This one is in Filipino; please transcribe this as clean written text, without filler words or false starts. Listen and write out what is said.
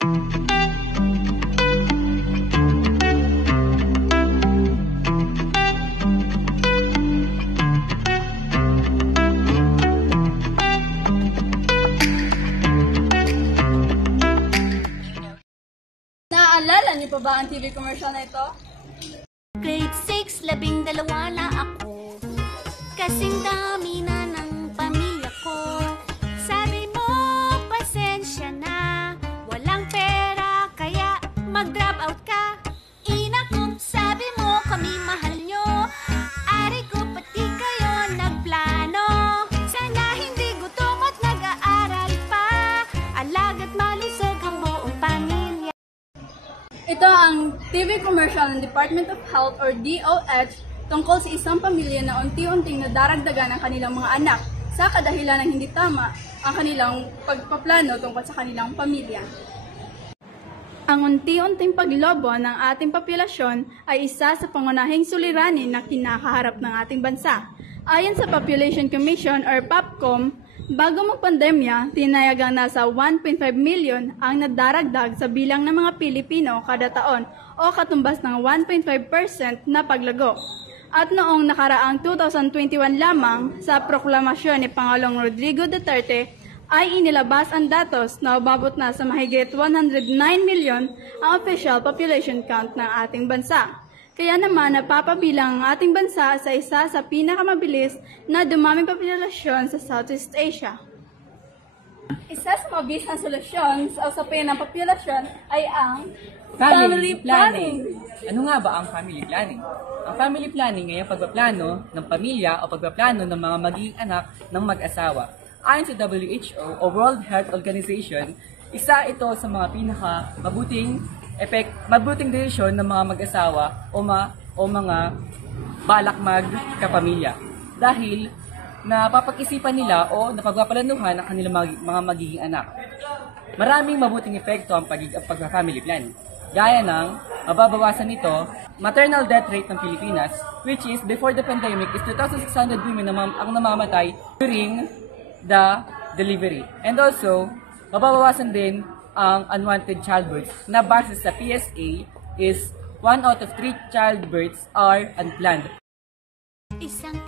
Naaalala niyo pa ba ang TV commercial na ito? Grade 6, 12 na ako. Kasing dami na ng pamilya ko. Sabi mo, pasensya na. Walang pera, kaya mag-drop out ka. Ina ko, sabi mo, kami mahal nyo. Ari ko, pati kayo nagplano. Sana hindi gutom at nag-aaral pa. Alaga't malusog ang buong pamilya. Ito ang TV commercial ng Department of Health or DOH tungkol sa isang pamilya na unti-unting nadaragdagan ang kanilang mga anak sa kadahilan ng hindi tama ang kanilang pagpaplano tungkol sa kanilang pamilya. Ang unti-unting paglobo ng ating populasyon ay isa sa pangunahing suliranin na kinakaharap ng ating bansa. Ayon sa Population Commission or POPCOM, bago magpandemya, tinayagang nasa 1.5 million ang nadaragdag sa bilang ng mga Pilipino kada taon o katumbas ng 1.5% na paglago. At noong nakaraang 2021 lamang, sa proklamasyon ni Pangulong Rodrigo Duterte, ay inilabas ang datos na umabot na sa mahigit 109 million ang official population count ng ating bansa. Kaya naman napapabilang ang ating bansa sa isa sa pinakamabilis na dumaming populasyon sa Southeast Asia. Isa sa mabilis na solusyon sa usapin ng populasyon ay ang family planning. Ano nga ba ang family planning? Ang family planning ay ang pagpaplano ng pamilya o pagpaplano ng mga magiging anak ng mag-asawa. Ayon sa WHO o World Health Organization, isa ito sa mga mabuting desisyon ng mga mag-asawa o mga balak magkapamilya. Dahil napapag-isipan nila o napagpaplanuhan ang kanilang mga magiging anak. Maraming mabuting epekto ang pag-family planning. Gaya ng mababawasan nito, maternal death rate ng Pilipinas, which is before the pandemic is 2,600 women ang namamatay during the delivery. And also, mababawasan din ang unwanted childbirths na base sa PSA is 1 out of 3 childbirths are unplanned. Isang